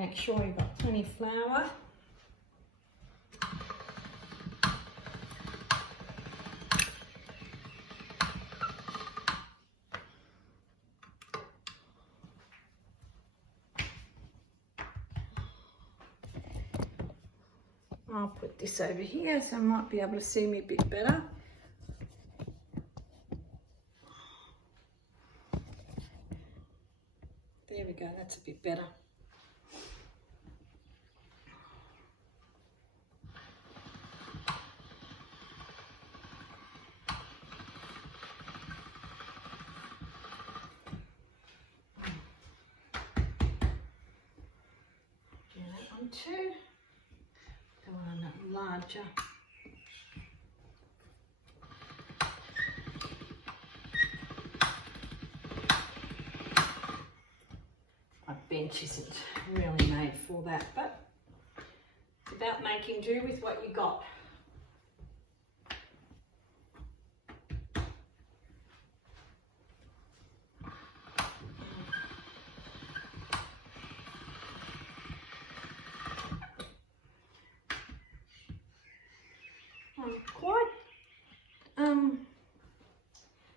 Make sure you've got plenty of flour. I'll put this over here so I might be able to see me a bit better. There we go, that's a bit better. Do that one too. The one larger. My bench isn't really made for that, but it's about making do with what you got. I'm quite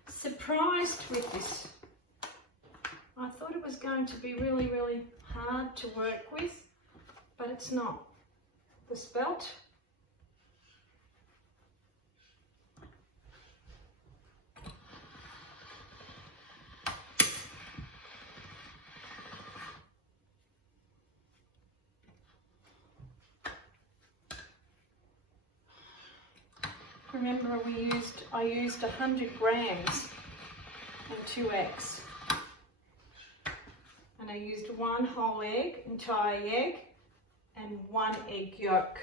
surprised with this. I thought it was going to be really, really hard to work with, but it's not. The spelt. Remember I used 100 grams and 2 eggs. And I used 1 whole egg, entire egg, and 1 egg yolk.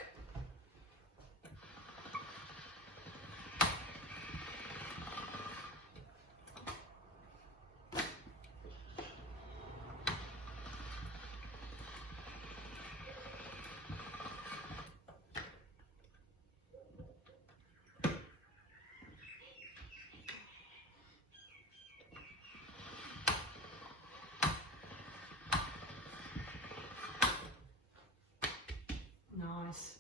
Nice.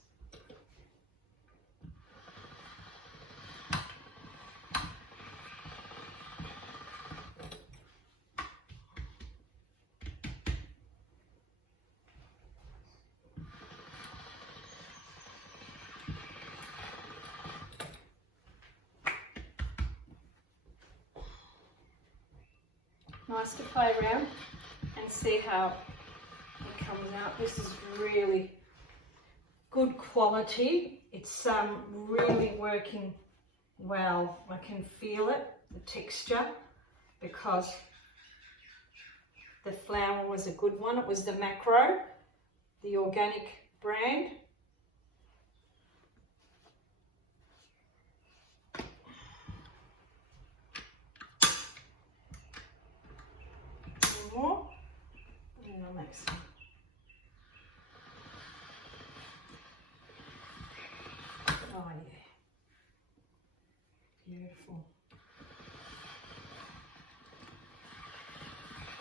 Nice to play around and see how it comes out. This is really good quality. It's really working well. I can feel it, the texture, because the flour was a good one. It was the Macro, the organic brand. More, and I'll make some. Oh yeah, beautiful.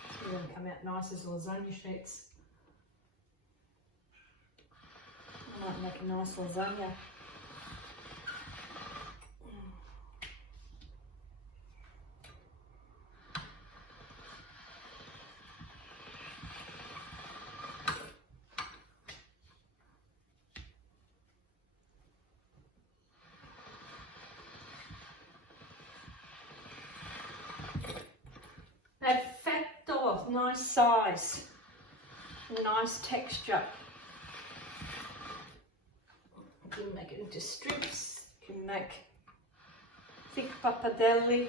It's going to come out nice as lasagna sheets. I might make a nice lasagna. That fat dough, nice size, nice texture. You can make it into strips, you can make thick pappardelle.